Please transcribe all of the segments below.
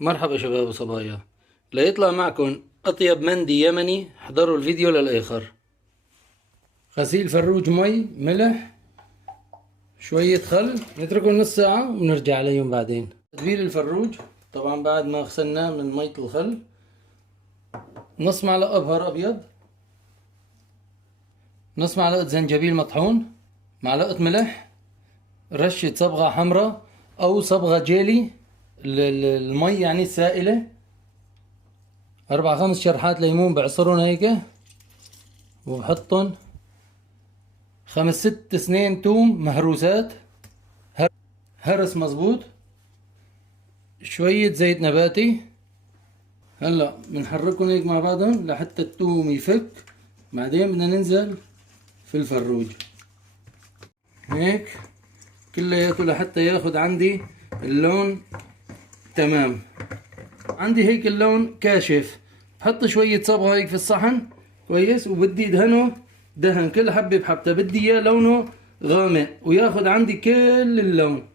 مرحبا شباب وصبايا. ليطلع معكم أطيب مندي يمني احضروا الفيديو للآخر. غسيل فروج مي ملح شوية خل نتركه نص ساعة ونرجع عليهم بعدين. تتبيل الفروج طبعا بعد ما غسلناه من مية الخل، نص معلقة بهار أبيض، نص معلقة زنجبيل مطحون، معلقة ملح، رشة صبغة حمراء أو صبغة جيلي المي يعني السائلة، 4-5 شرحات ليمون بعصرهم هيك، وبحطهم 5-6 سنين توم مهروسات هرس مظبوط، شوية زيت نباتي. هلا بنحركهم هيك مع بعضهم لحتى التوم يفك، بعدين بدنا ننزل في الفروج هيك كلياته لحتى ياخد عندي اللون تمام. عندي هيك اللون كاشف، بحط شوية صبغة هيك في الصحن كويس، وبدي دهنه دهن كل حبة بحبتها، بدي اياه لونه غامق وياخد عندي كل اللون،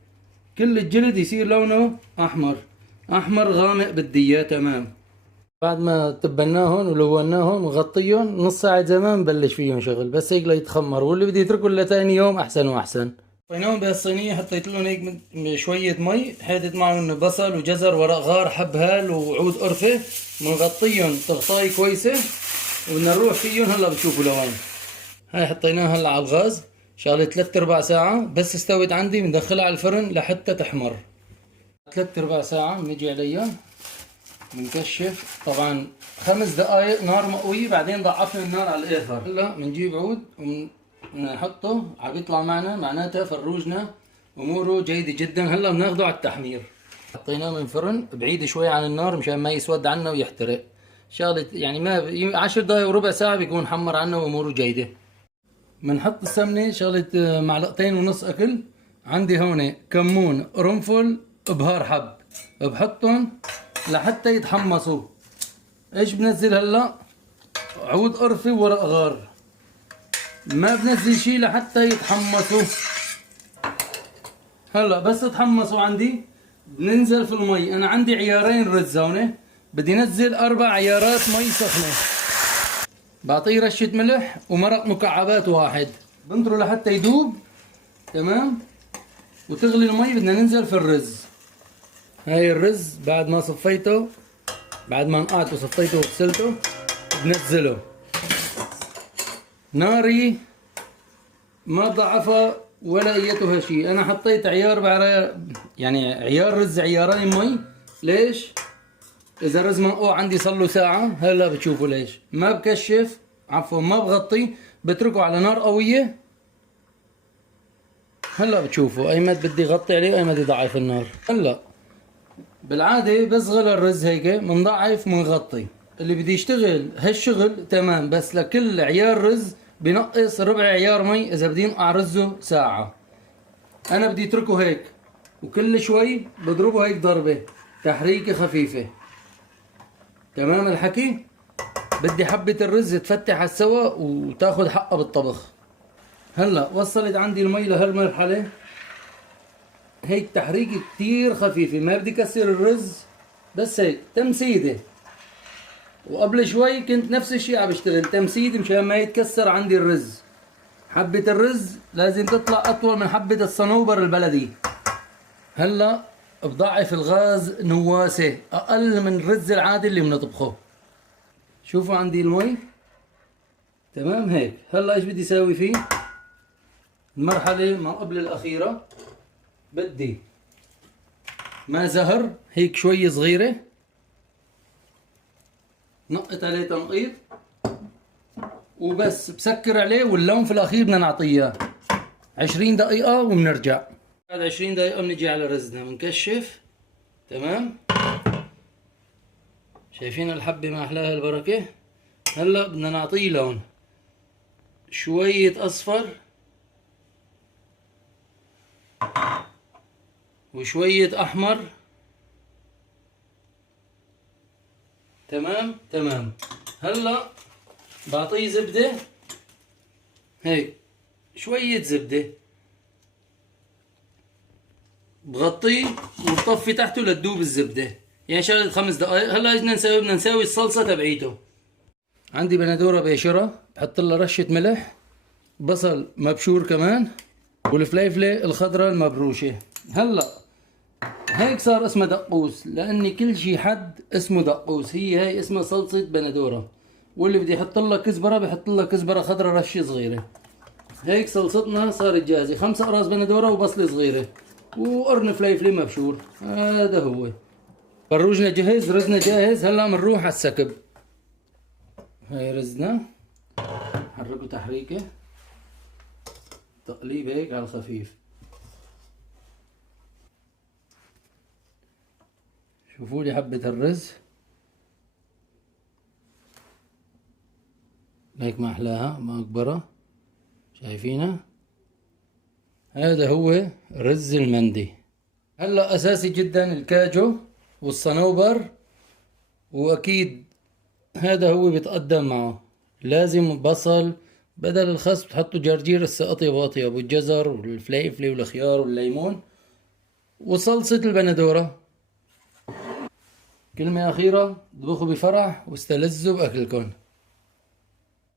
كل الجلد يصير لونه احمر، احمر غامق بدي اياه تمام. بعد ما تبناهم ولوناهم وغطيهم نص ساعة زمان بلش فيهم شغل، بس هيك ليتخمر، واللي بده يتركه لتاني يوم احسن واحسن. حطيناهم بهالصينية، حطيت لهم هيك شوية مي، حطيت معهم بصل وجزر ورق غار حب هال وعود قرفة، بنغطيهم تغطاية كويسة وبدنا نروح فيهم. هلا بتشوفوا لوين. هاي حطيناها هلا على الغاز شغلة 3/4 ساعة، بس استوت عندي بندخلها على الفرن لحتى تحمر. 3/4 ساعة بنجي عليها بنكشف، طبعا 5 دقايق نار مقوية، بعدين ضعفنا النار على الآخر. هلا بنجيب عود وبنحطه عم يطلع معنا، معناتها فروجنا اموره جيدة جدا. هلا بناخده على التحمير. حطيناه من فرن بعيد شوي عن النار مشان ما يسود عنا ويحترق، شغلة يعني ما 10 دقايق وربع ساعة بيكون حمر عنا واموره جيدة. بنحط السمنة شغلة 1.5 معلقة أكل. عندي هون كمون قرنفل بهار حب، بحطهم لحتى يتحمصوا. ايش بنزل هلا؟ عود قرفة وورق غار، ما بنزل شي لحتى يتحمصوا. هلا بس تحمصوا عندي بننزل في المي. انا عندي عيارين رز هون، بدي نزل 4 عيارات مي سخنة، بعطيه رشة ملح ومرق مكعبات واحد، بنطره لحتى يدوب تمام، وتغلي المي. بدنا ننزل في الرز. هاي الرز بعد ما صفيته، بعد ما نقعته وصفيته وغسلته بنزله. ناري ما ضعفها ولا ايتها شيء. انا حطيت عيار يعني عيار رز عيارين مي. ليش؟ اذا رز منقوع عندي صار له ساعة. هلا بتشوفوا ليش ما بكشف، عفوا ما بغطي، بتركه على نار قوية. هلا بتشوفوا ايمت بدي غطي عليه وايمت يضعف النار. هلا بالعادة بس غلى الرز هيك منضعف منغطي. اللي بدي يشتغل هالشغل تمام، بس لكل عيار رز بنقص ربع عيار مي اذا بدي ينقع رزه ساعة. انا بدي اتركه هيك وكل شوي بضربه هيك ضربة تحريكة خفيفة. تمام الحكي. بدي حبة الرز تفتح على السوا وتاخد حقها بالطبخ. هلا وصلت عندي المي لهالمرحلة هيك تحريكة كتير خفيفة، ما بدي كسر الرز، بس هيك تمسيدة. وقبل شوي كنت نفس الشيء عم بشتغل تمسيد مشان ما يتكسر عندي الرز. حبة الرز لازم تطلع أطول من حبة الصنوبر البلدي. هلا بضعف الغاز نواسة أقل من الرز العادي اللي بنطبخه. شوفوا عندي المي تمام هيك. هلا ايش بدي اسوي فيه؟ المرحلة ما قبل الأخيرة بدي ماء زهر هيك شوي صغيرة، نقط عليه تنقيط وبس بسكر عليه، واللون في الأخير بدنا نعطيه 20 دقيقة وبنرجع. بعد 20 دقيقة بنجي على رزنا بنكشف تمام. شايفين الحبة ما أحلاها البركة. هلا بدنا نعطيه لون شوية أصفر وشوية أحمر. تمام تمام. هلا بعطيه زبدة هيك شوية زبدة، بغطيه وبطفي تحته لتدوب الزبدة. يعني شغلة 5 دقائق. هلا ايش بدنا نساوي الصلصة تبعيته. عندي بندورة باشرة، بحط لها رشة ملح، بصل مبشور كمان، والفليفلة الخضراء المبروشة. هلا هيك صار اسمها دقوس، لاني كل شي حد اسمه دقوس. هي اسمها صلصة بندورة. واللي بدي يحط لها كزبرة بحط لها كزبرة خضراء رشة صغيرة. هيك صلصتنا صارت جاهزة. 5 اقراص بندورة وبصلة صغيرة وقرن فليفلة مبشور. هذا هو. فروجنا جاهز، رزنا جاهز. هلا بنروح على السكب. هاي رزنا، حركه تحريكة، تقليب هيك على الخفيف. شوفوا لي حبة الرز هيك ما احلاها ما اكبرها. شايفينها؟ هذا هو رز المندي. هلا اساسي جدا الكاجو والصنوبر، واكيد هذا هو بيتقدم معه. لازم بصل، بدل الخس بتحطوا جرجير هسه اطيب واطيب، والجزر والفليفله والخيار والليمون، وصلصة البندورة. كلمة أخيرة، اطبخوا بفرح واستلذوا بأكلكم.